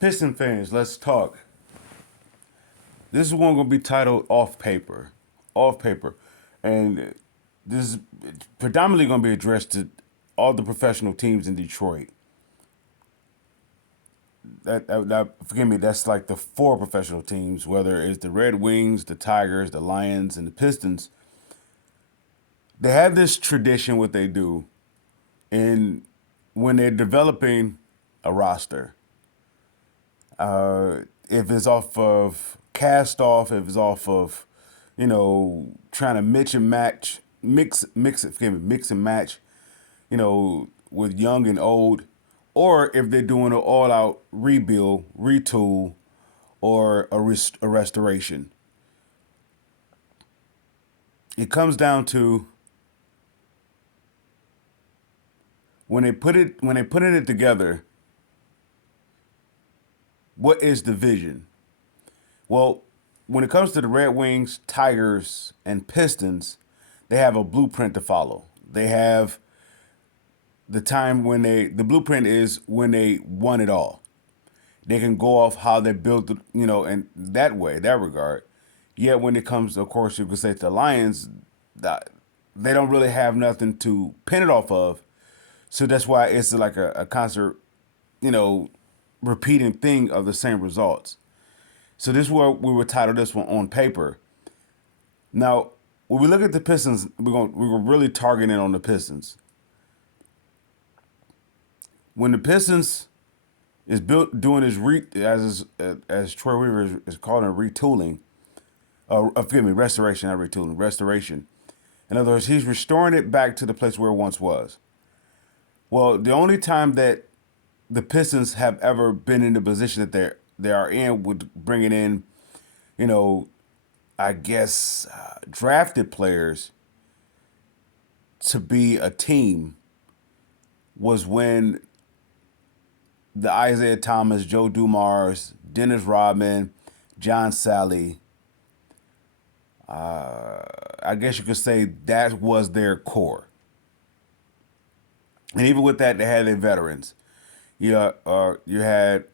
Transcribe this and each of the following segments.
Piston fans, let's talk. This is one gonna be titled "Off Paper," off paper, and this is predominantly gonna be addressed to all the professional teams in Detroit. Forgive me, that's like the four professional teams, whether it's the Red Wings, the Tigers, the Lions, and the Pistons. They have this tradition, what they do, and when they're developing a roster, if it's off of cast off, if it's off of, trying to mix and match, with young and old, or if they're doing an all out rebuild, retool, or a restoration. It comes down to when they put it together, what is the vision? Well, when it comes to the Red Wings, Tigers, and Pistons, they have a blueprint to follow. They have the time when the blueprint is when they won it all. They can go off how they built, in that way, that regard. Yet when it comes, of course, you could say to the Lions, that they don't really have nothing to pin it off of. So that's why it's like a constant, you know, repeating thing of the same results. So this is where we would title this one on paper. Now, when we look at the Pistons, we're really targeting on the Pistons. When the Pistons is built doing his as Troy Weaver is calling it retooling, forgive me, restoration, not retooling, restoration. In other words, he's restoring it back to the place where it once was. Well, the only time that the Pistons have ever been in the position that they are in with bringing in, you know, I guess drafted players to be a team was when the Isaiah Thomas, Joe Dumars, Dennis Rodman, John Sally. I guess you could say that was their core. And even with that, they had their veterans. You had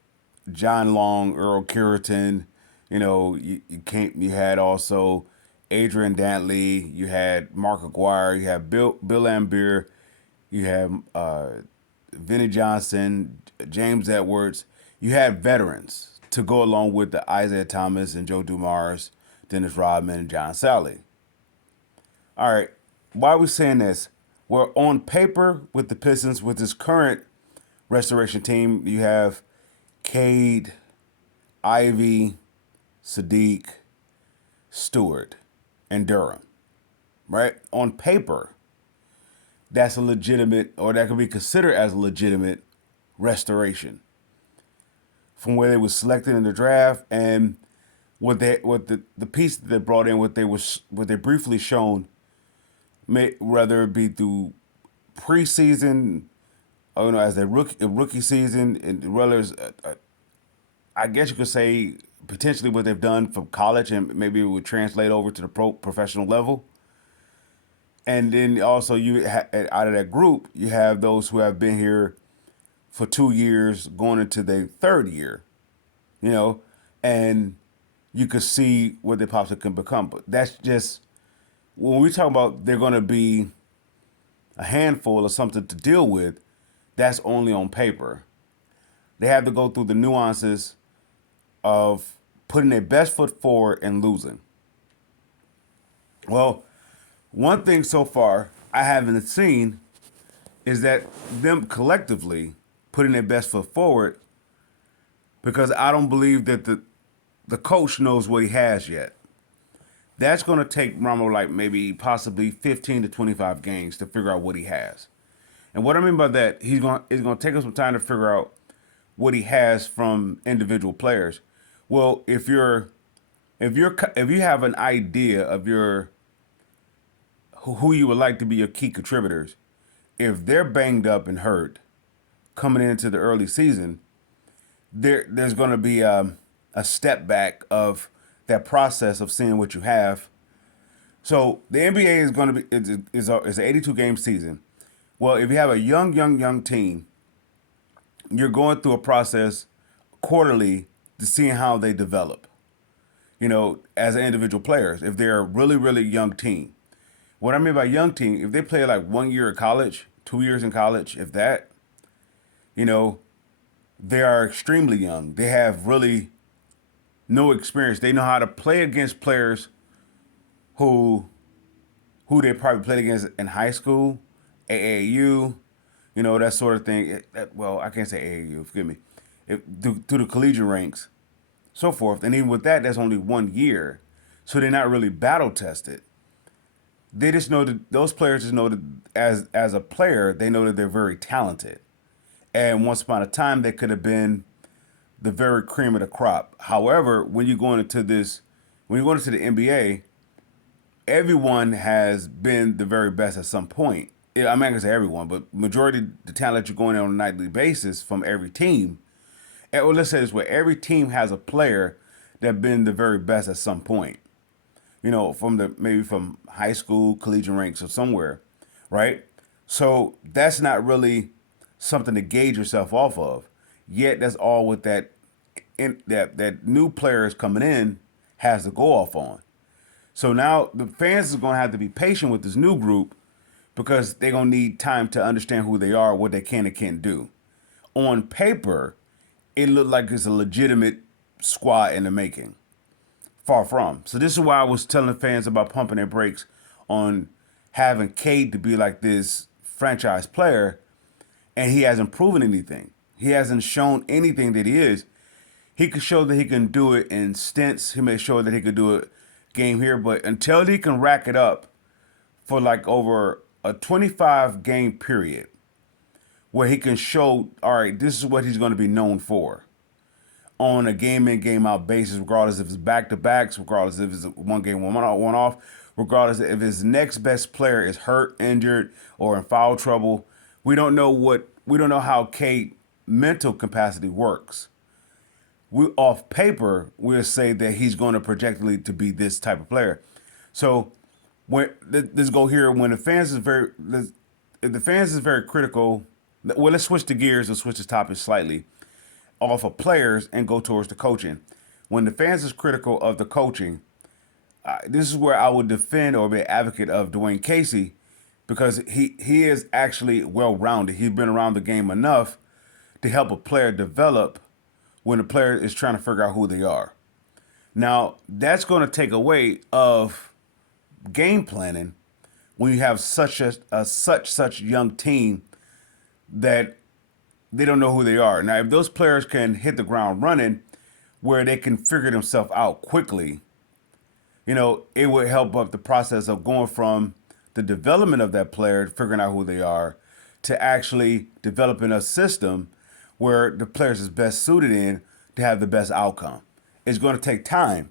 John Long, Earl Cureton. You had also Adrian Dantley. You had Mark Aguirre. You had Bill Lambier. You had Vinnie Johnson, James Edwards. You had veterans to go along with the Isaiah Thomas and Joe Dumars, Dennis Rodman, and John Sally. All right, why are we saying this? Well, on paper with the Pistons, with this current restoration team, you have Cade, Ivy, Sadiq, Stewart, and Durham. Right? On paper, that's a legitimate, or that could be considered as a legitimate restoration from where they were selected in the draft and what the piece that they brought in, what they briefly shown, whether it be through preseason, or, as a rookie season, and whether it's, I guess you could say potentially what they've done from college, and maybe it would translate over to the professional level. And then also out of that group, you have those who have been here for 2 years, going into their third year, you know, and you could see what they possibly can become. But that's just when we talk about they're going to be a handful or something to deal with. That's only on paper. They have to go through the nuances of putting their best foot forward and losing. Well, one thing so far I haven't seen is that them collectively putting their best foot forward, because I don't believe that the coach knows what he has yet. That's going to take Romo like maybe possibly 15 to 25 games to figure out what he has. And what I mean by that, it's going to take us some time to figure out what he has from individual players. Well, if you have an idea of your who you would like to be your key contributors, if they're banged up and hurt coming into the early season, there's going to be a step back of that process of seeing what you have. So the NBA is going to be is an 82 game season. Well, if you have a young team, you're going through a process quarterly to seeing how they develop, as individual players. If they're a really, really young team. What I mean by young team, if they play like 1 year of college, 2 years in college, if that, you know, they are extremely young. They have really no experience. They know how to play against players who they probably played against in high school, AAU, that sort of thing. Well, I can't say AAU, forgive me. Through the collegiate ranks, so forth. And even with that, that's only 1 year. So they're not really battle tested. They just know that those players just know that as a player, they know that they're very talented. And once upon a time, they could have been the very cream of the crop. However, when you're going into the NBA, everyone has been the very best at some point. Yeah, I'm not gonna say everyone, but majority of the talent you're going on a nightly basis from every team. Well, let's say this way: every team has a player that been the very best at some point. From maybe from high school, collegiate ranks, or somewhere, right? So that's not really something to gauge yourself off of. Yet that's all what that new player is coming in has to go off on. So now the fans is gonna have to be patient with this new group because they're gonna need time to understand who they are, what they can and can't do. On paper, it looked like it's a legitimate squad in the making. Far from. So this is why I was telling fans about pumping their brakes on having Cade to be like this franchise player, and he hasn't proven anything. He hasn't shown anything that he is. He could show that he can do it in stints. He may show that he could do it game here, but until he can rack it up for like over a 25 game period where he can show, all right, this is what he's going to be known for on a game in, game out basis, regardless if it's back to backs, regardless if it's one game, one off, regardless if his next best player is hurt, injured, or in foul trouble. We don't know how Cade mental capacity works. We off paper, we'll say that he's going to projectly to be this type of player. So when let's go here when if the fans is very critical. Well, let's switch the gears and switch the topic slightly off of players and go towards the coaching. When the fans is critical of the coaching, this is where I would defend or be an advocate of Dwayne Casey because he is actually well rounded. He's been around the game enough to help a player develop when the player is trying to figure out who they are. Now, that's going to take away of game planning when you have such such young team that they don't know who they are. Now, if those players can hit the ground running where they can figure themselves out quickly, it would help up the process of going from the development of that player, figuring out who they are, to actually developing a system where the players is best suited in to have the best outcome. It's going to take time.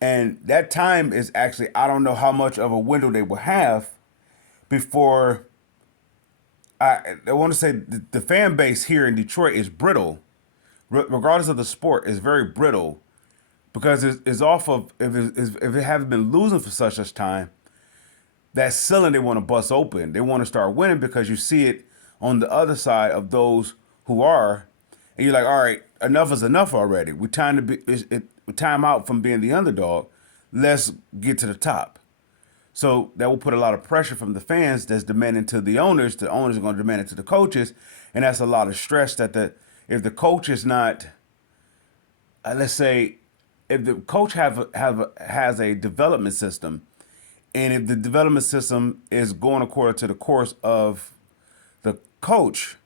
And that time is actually, I don't know how much of a window they will have before. I want to say the fan base here in Detroit is brittle, regardless of the sport, is very brittle because it's off of if it hasn't been losing for such time, that ceiling they want to bust open. They want to start winning because you see it on the other side of those who are, and you're like, all right, enough is enough already. We're time out from being the underdog. Let's get to the top. So that will put a lot of pressure from the fans that's demanding to the owners. The owners are going to demand it to the coaches, and that's a lot of stress. If the coach is not, let's say, if the coach has a development system, and if the development system is going according to the course of the coach,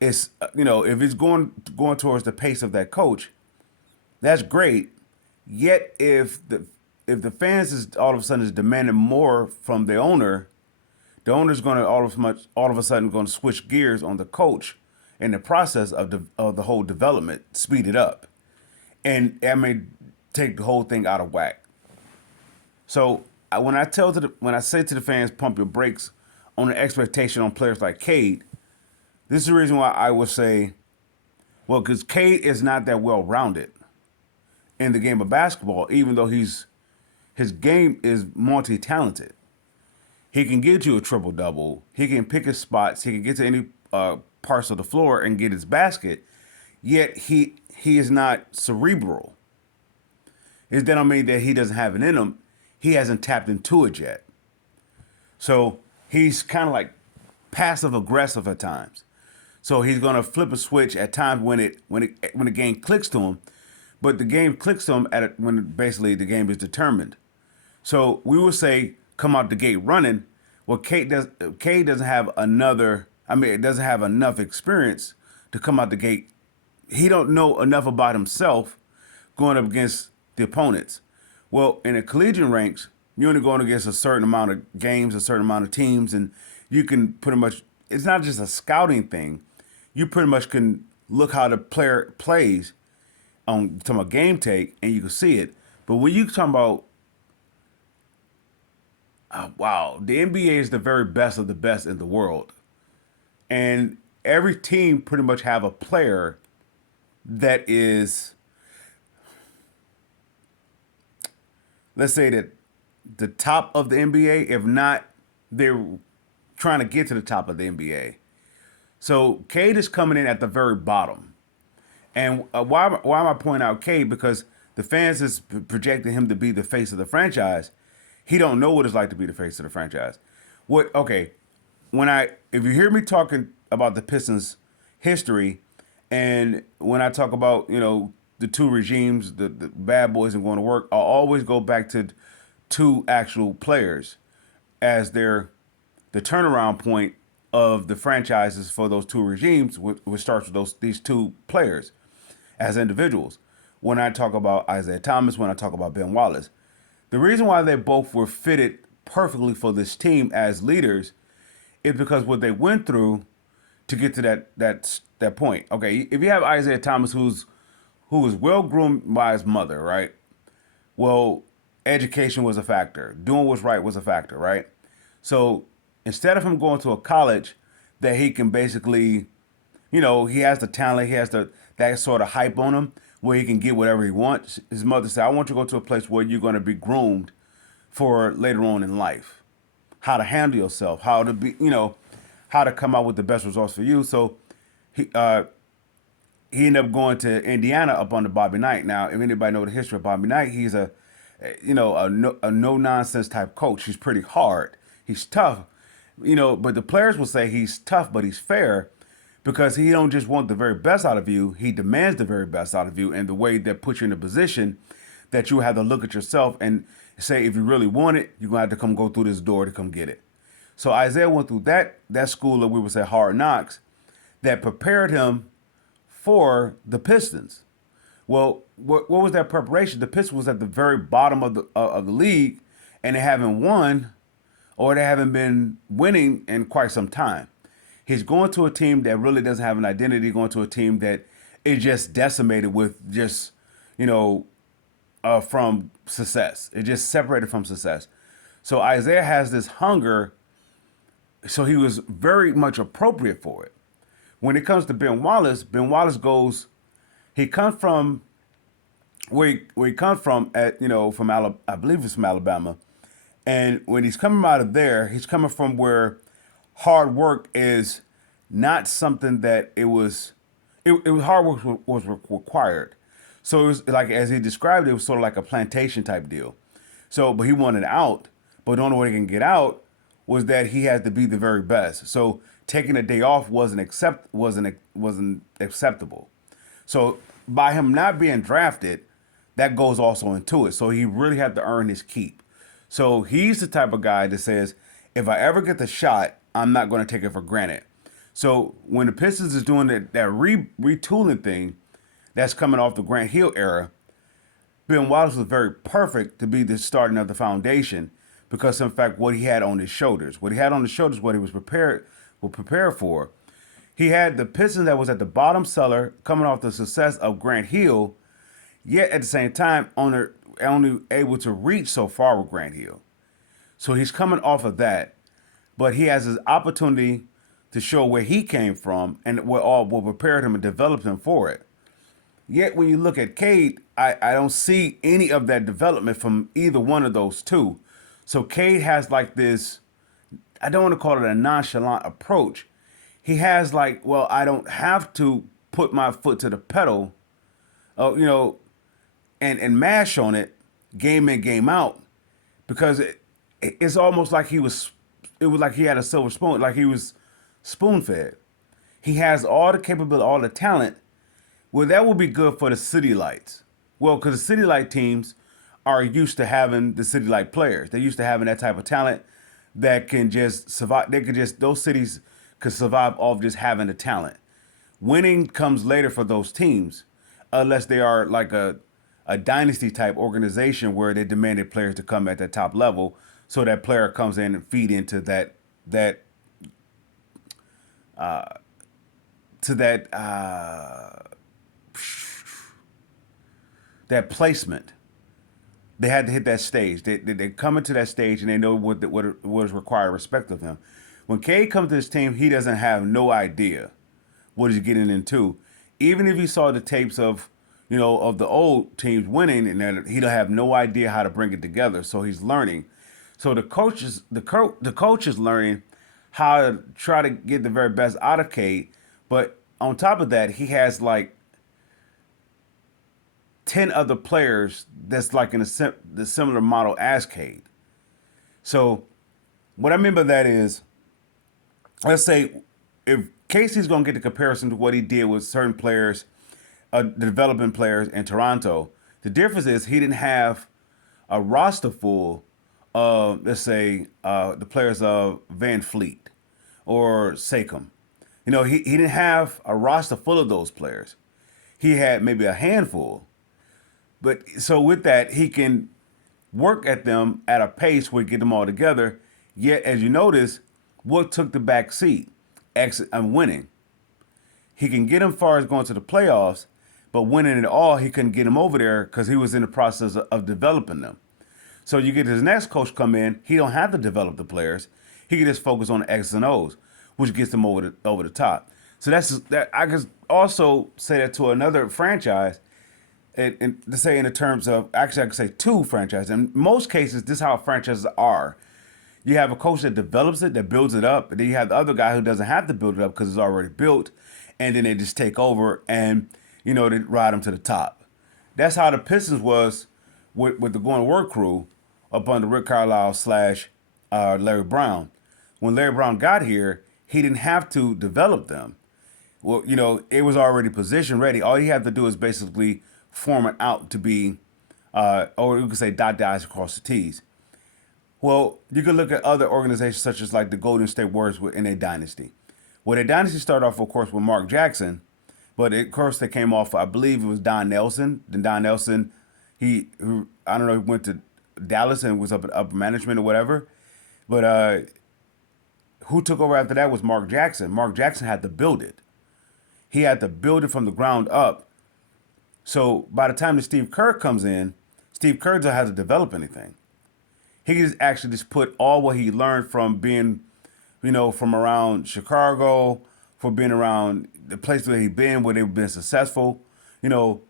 it's if it's going towards the pace of that coach, that's great. Yet if the fans is all of a sudden is demanding more from the owner's going to all of a sudden going to switch gears on the coach in the process of the whole development, speed it up, and that may take the whole thing out of whack. So when I say to the fans, pump your brakes on the expectation on players like Cade, this is the reason why I would say, well, because Cade is not that well rounded in the game of basketball, even though his game is multi-talented. He can get you a triple double. He can pick his spots. He can get to any parts of the floor and get his basket. yet he is not cerebral. It don't mean that he doesn't have it in him. He hasn't tapped into it yet. So he's kind of like passive aggressive at times. So he's gonna flip a switch at times when the game clicks to him, but the game clicks to him when basically the game is determined. So we will say come out the gate running. Well, Cade doesn't have another. I mean, it doesn't have enough experience to come out the gate. He don't know enough about himself going up against the opponents. Well, in the collegiate ranks, you're only going against a certain amount of games, a certain amount of teams, and you can pretty much. It's not just a scouting thing. You pretty much can look how the player plays on a game take, and you can see it. But when you talking about wow, the NBA is the very best of the best in the world, and every team pretty much have a player that is, let's say that the top of the NBA. If not, they're trying to get to the top of the NBA. So Cade is coming in at the very bottom. And why am I pointing out Cade? Because the fans is projecting him to be the face of the franchise. He don't know what it's like to be the face of the franchise. What? Okay, if you hear me talking about the Pistons history, and when I talk about the two regimes, the bad boys and going to work, I'll always go back to two actual players as the turnaround point of the franchises for those two regimes, which starts with these two players as individuals. When I talk about Isaiah Thomas, when I talk about Ben Wallace, the reason why they both were fitted perfectly for this team as leaders is because what they went through to get to that point. Okay, if you have Isaiah Thomas, who was well groomed by his mother, right? Well, education was a factor. Doing what's right was a factor, right? So instead of him going to a college that he can basically, he has the talent, he has that sort of hype on him where he can get whatever he wants. His mother said, "I want you to go to a place where you're going to be groomed for later on in life, how to handle yourself, how to be, how to come out with the best results for you." So he ended up going to Indiana up under Bobby Knight. Now, if anybody know the history of Bobby Knight, he's a no nonsense type coach. He's pretty hard. He's tough, but the players will say he's tough, but he's fair because he don't just want the very best out of you. He demands the very best out of you, and the way that puts you in a position that you have to look at yourself and say, if you really want it, you're gonna have to come go through this door to come get it. So Isaiah went through that school that we would say hard knocks that prepared him for the Pistons. Well, what was that preparation? The Pistons was at the very bottom of the league, and they haven't won, or they haven't been winning in quite some time. He's going to a team that really doesn't have an identity. Going to a team that is just decimated with just from success. It just separated from success. So Isaiah has this hunger. So he was very much appropriate for it. When it comes to Ben Wallace goes. He comes from where he comes from from Alabama. I believe it's from Alabama. And when he's coming out of there, he's coming from where hard work is not something that it was. It was hard work was required. So it was like, as he described it, was sort of like a plantation type deal. So, but he wanted out. But the only way he can get out was that he had to be the very best. So taking a day off wasn't acceptable. So by him not being drafted, that goes also into it. So he really had to earn his keep. So he's the type of guy that says, if I ever get the shot, I'm not going to take it for granted. So when the Pistons is doing that retooling thing, that's coming off the Grant Hill era, Ben Wallace was very perfect to be the starting of the foundation because, in fact, what he had on his shoulders. What he had on his shoulders, what he was prepared for. He had the Pistons that was at the bottom cellar coming off the success of Grant Hill, yet at the same time only able to reach so far with Grant Hill. So he's coming off of that, but he has his opportunity to show where he came from and what prepared him and developed him for it. Yet when you look at Cade, I don't see any of that development from either one of those two. So Cade has like this, I don't want to call it a nonchalant approach. He has like, well, I don't have to put my foot to the pedal, you know, and mash on it, game in, game out, because it's almost like it was like he had a silver spoon, like he was spoon fed. He has all the capability, all the talent. Well, that would be good for the City Lights. Well, because the City Light teams are used to having the City Light players. They're used to having that type of talent that can just survive. Those cities could survive off just having the talent. Winning comes later for those teams, unless they are like a dynasty type organization where they demanded players to come at the top level, so that player comes in and feed into that to that placement. They had to hit that stage. They come into that stage and they know what is required respect of him. When Cade comes to this team, he doesn't have no idea what he's getting into. Even if he saw the tapes of, of the old teams winning, and he'll have no idea how to bring it together. So he's learning. So the coach is learning how to try to get the very best out of Cade. But on top of that, he has like 10 other players that's like in the similar model as Cade. So what I mean by that is, let's say if Casey's going to get the comparison to what he did with certain players, the developing players in Toronto, the difference is he didn't have a roster full of, let's say, the players of Van Fleet or Sakem. He didn't have a roster full of those players. He had maybe a handful. But so with that, he can work at them at a pace where he get them all together. Yet, as you notice, what took the back seat? I'm winning. He can get him far as going to the playoffs, but winning it all, he couldn't get him over there because he was in the process of developing them. So you get his next coach come in, he don't have to develop the players. He can just focus on the X's and O's, which gets them over the top. So that I could also say that to another franchise, and to say in the terms of, actually I could say two franchises. In most cases, this is how franchises are. You have a coach that develops it, that builds it up, and then you have the other guy who doesn't have to build it up because it's already built, and then they just take over and they ride them to the top. That's how the Pistons was with the Going to Work crew up under Rick Carlisle slash Larry Brown. When Larry Brown got here, he didn't have to develop them. Well, it was already position ready. All he had to do is basically form it out to be, or you could say dot the I's across the T's. Well, you could look at other organizations such as like the Golden State Warriors in a dynasty. Well, their dynasty started off, of course, with Mark Jackson, but of course they came off, I believe it was Don Nelson. Then Don Nelson, I don't know, he went to Dallas and was up at upper management or whatever. But who took over after that was Mark Jackson. Mark Jackson had to build it. He had to build it from the ground up. So by the time that Steve Kerr comes in, Steve Kerr doesn't have to develop anything. He can just actually just put all what he learned from being, from around Chicago, for being around the place where he'd been, where they've been successful, and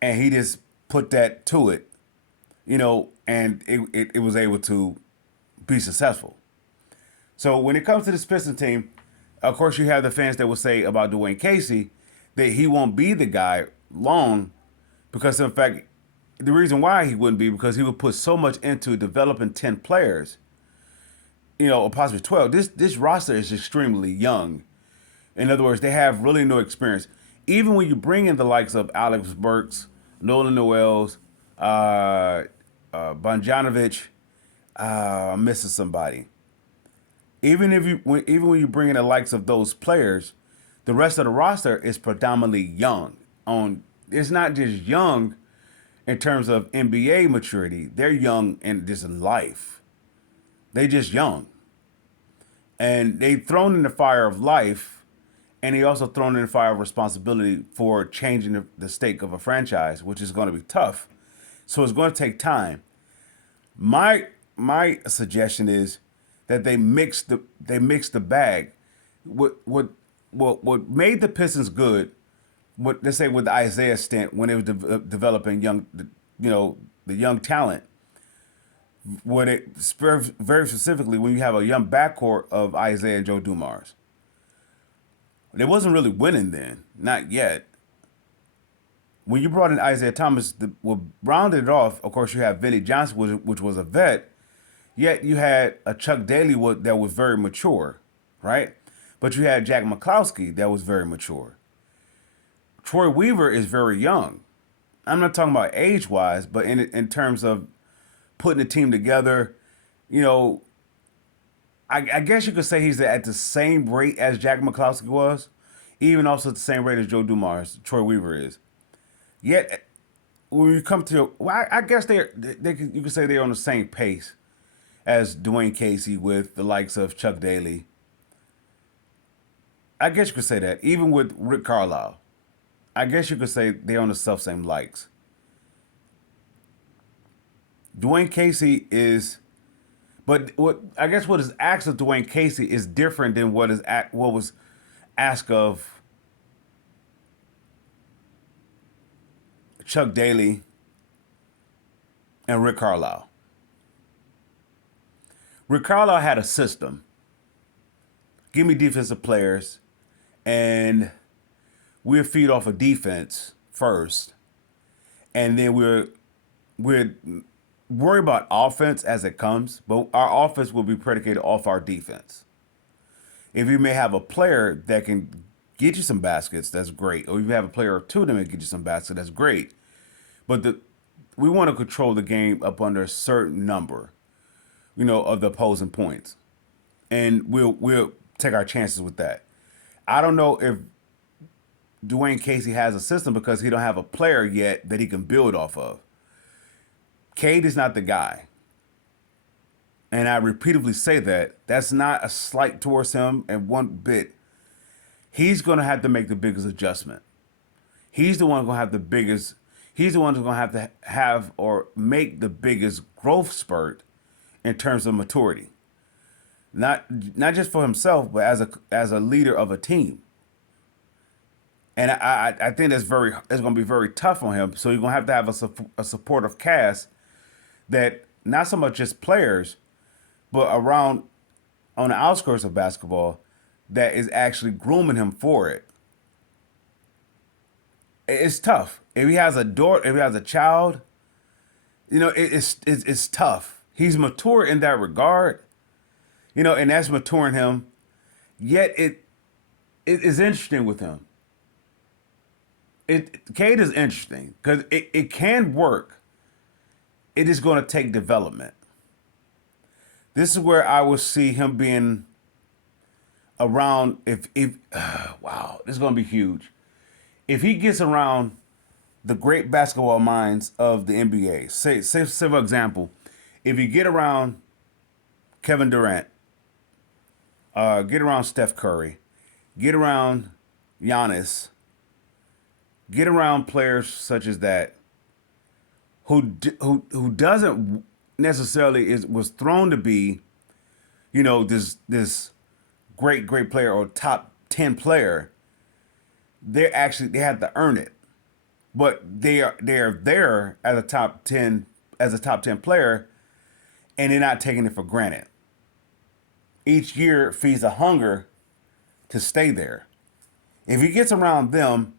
he just put that to it, and it was able to be successful. So when it comes to this Pistons team, of course you have the fans that will say about Dwayne Casey that he won't be the guy long, because in fact, the reason why he wouldn't be, because he would put so much into developing 10 players, or possibly 12. This roster is extremely young. In other words, they have really no experience. Even when you bring in the likes of Alex Burks, Nolan Noels, Bonjanovic, I'm missing somebody. Even when you bring in the likes of those players, the rest of the roster is predominantly young. It's not just young in terms of NBA maturity. They're young in just in life. They just young. And they thrown in the fire of life, and they also thrown in the fire of responsibility for changing the stake of a franchise, which is going to be tough. So it's going to take time. My suggestion is that they mix the bag. What made the Pistons good, let's say with the Isaiah stint when they were developing the young talent, very specifically when you have a young backcourt of Isaiah and Joe Dumars. They wasn't really winning then, not yet. When you brought in Isaiah Thomas, what rounded it off, of course, you had Vinny Johnson, which was a vet. Yet you had a Chuck Daly that was very mature, right? But you had Jack McCloskey that was very mature. Troy Weaver is very young. I'm not talking about age wise, but in terms of putting a team together, you know, I guess you could say he's at the same rate as Jack McCloskey was, even also at the same rate as Joe Dumars, Troy Weaver is. Yet when you come to, well, I guess you could say they're on the same pace as Dwayne Casey with the likes of Chuck Daly. I guess you could say that even with Rick Carlisle. I guess you could say they're on the self same likes. Dwayne Casey is, but what is asked of Dwayne Casey is different than what was asked of Chuck Daly and Rick Carlisle. Rick Carlisle had a system. Give me defensive players, and we'll feed off of defense first, and then we're worry about offense as it comes, but our offense will be predicated off our defense. If you may have a player that can get you some baskets, that's great. Or if you have a player or two that may get you some baskets, that's great. But we want to control the game up under a certain number, of the opposing points, and we'll take our chances with that. I don't know if Dwayne Casey has a system because he don't have a player yet that he can build off of. Cade is not the guy. And I repeatedly say that. That's not a slight towards him and one bit. He's going to have to make the biggest adjustment. He's the one going to have he's the one who's going to have or make the biggest growth spurt in terms of maturity. Not just for himself, but as a leader of a team. And I think it's going to be very tough on him. So you're going to have a supportive cast that not so much just players, but around on the outskirts of basketball that is actually grooming him for it. It's tough. If he has a child, it's tough. He's mature in that regard, and that's maturing him. Yet it is interesting with him. Cade is interesting because it can work. It is going to take development. This is where I will see him being around. If wow, this is going to be huge. If he gets around the great basketball minds of the NBA, say for example, if you get around Kevin Durant, get around Steph Curry, get around Giannis, get around players such as that, who doesn't necessarily was thrown to be, this great player or top 10 player. They have to earn it, but they are there as a top 10 player, and they're not taking it for granted. Each year feeds a hunger to stay there. If he gets around them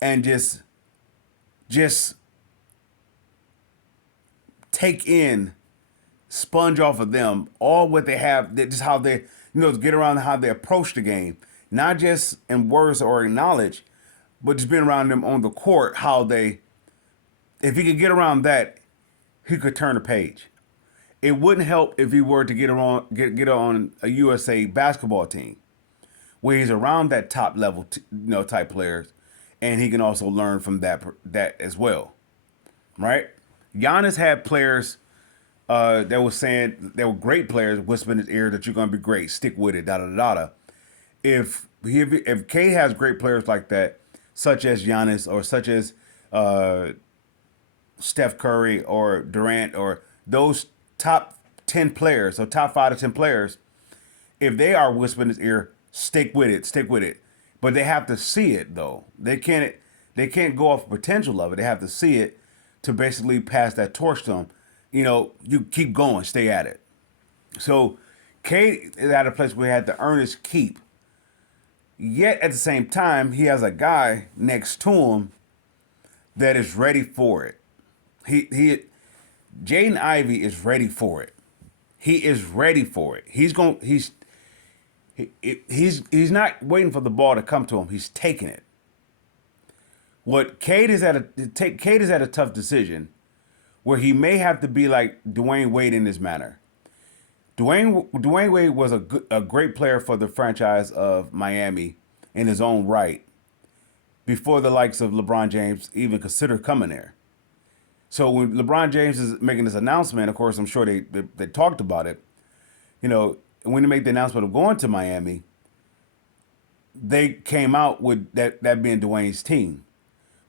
and just take in, sponge off of them all what they have, just how they, get around how they approach the game, not just in words or in knowledge, but just being around them on the court, if he could get around that, he could turn the page. It wouldn't help if he were to get on a USA basketball team where he's around that top level, type players, and he can also learn from that as well, right? Giannis had players that were saying they were great players, whispering in his ear that you're going to be great, stick with it, da da da da. If Cade has great players like that, such as Giannis or such as Steph Curry or Durant or those top 10 players or top 5 to 10 players, if they are whispering in his ear, stick with it. But they have to see it though. They can't go off the potential of it. They have to see it to basically pass that torch to them. You keep going, stay at it. So Cade is at a place where he had to earn his keep. Yet at the same time, he has a guy next to him that is ready for it. He Jaden Ivey is ready for it. He is ready for it. He's not waiting for the ball to come to him. He's taking it. What Cade is at a tough decision where he may have to be like Dwayne Wade in this manner. Dwayne Wade was a great player for the franchise of Miami in his own right before the likes of LeBron James even considered coming there. So when LeBron James is making this announcement, of course, I'm sure they talked about it. You know, when they make the announcement of going to Miami, they came out with that being Dwayne's team.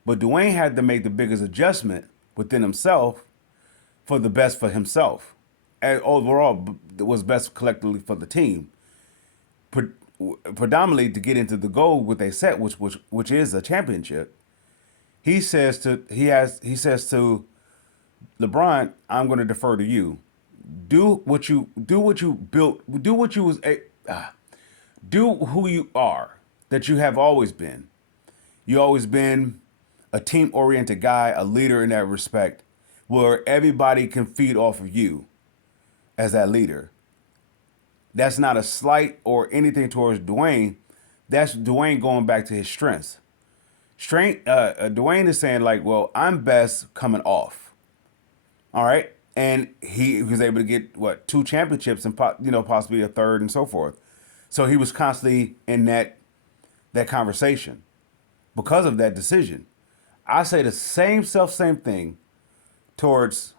But Dwayne had to make the biggest adjustment within himself for the best for himself. And overall, it was best collectively for the team. Predominantly to get into the goal what they set, which is a championship. He says to LeBron, I'm going to defer to you. Do what you built. Do what you was a. Do who you are that you have always been. You always been a team oriented guy, a leader in that respect, where everybody can feed off of you as that leader. That's not a slight or anything towards Dwayne. That's Dwayne going back to his strengths. Dwayne is saying like, well, I'm best coming off. All right, and he was able to get what 2 championships and possibly a third and so forth. So he was constantly in that conversation because of that decision. I say the same thing towards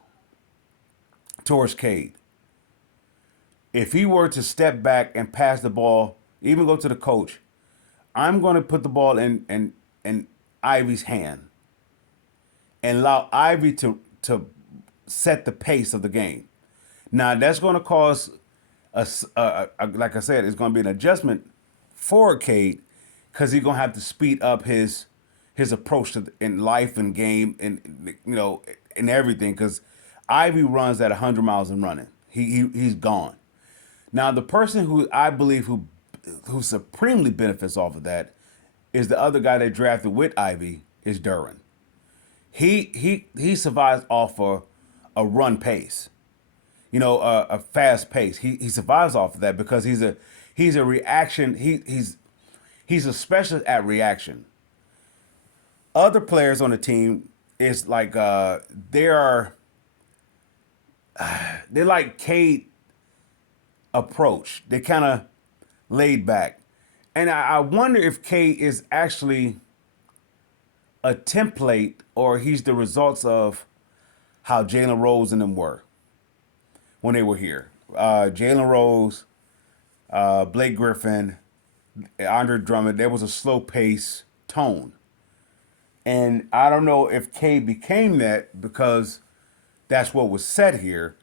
Cade. If he were to step back and pass the ball, even go to the coach, I'm going to put the ball in Ivey's hand and allow Ivey to set the pace of the game. Now that's going to cause like I said, it's going to be an adjustment for Cade because he's going to have to speed up his approach in life and game and and everything because Ivey runs at 100 miles and running. He's gone. Now the person who I believe who supremely benefits off of that is the other guy they drafted with Ivey is Duren. He survives off a run pace, a fast pace. He survives off of that because he's a reaction. He's a specialist at reaction. Other players on the team is like they're like Cade approach. They kind of laid back, and I wonder if Cade is actually a template or he's the results of how Jalen Rose and them were when they were here. Jalen Rose, Blake Griffin, Andre Drummond. There was a slow pace tone. And I don't know if Cade became that because that's what was said here,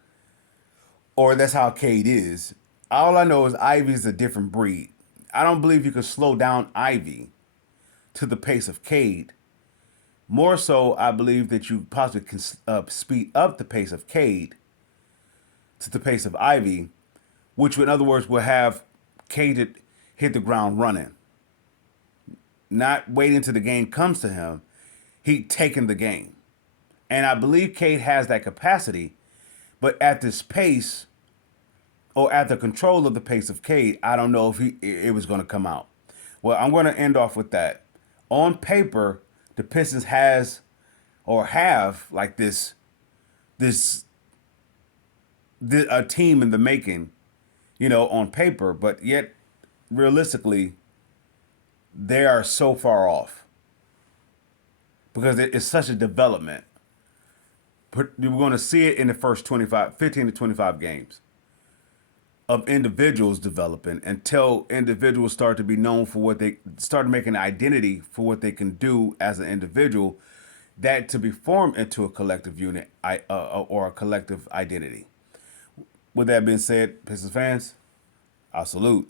or that's how Cade is. All I know is Ivey's a different breed. I don't believe you could slow down Ivey to the pace of Cade. More so, I believe that you possibly can speed up the pace of Cade to the pace of Ivey, which in other words will have Cade hit the ground running. Not waiting until the game comes to him. He taking the game. And I believe Cade has that capacity, but at this pace, or at the control of the pace of Cade, I don't know if it was going to come out. Well, I'm going to end off with that. On paper, the Pistons have like this a team in the making, on paper, but yet realistically, they are so far off because it's such a development. We're going to see it in the first 15 to 25 games of individuals developing until individuals start to be known for what they start making an identity for what they can do as an individual, that to be formed into a collective unit or a collective identity. With that being said, Pistons fans, I salute.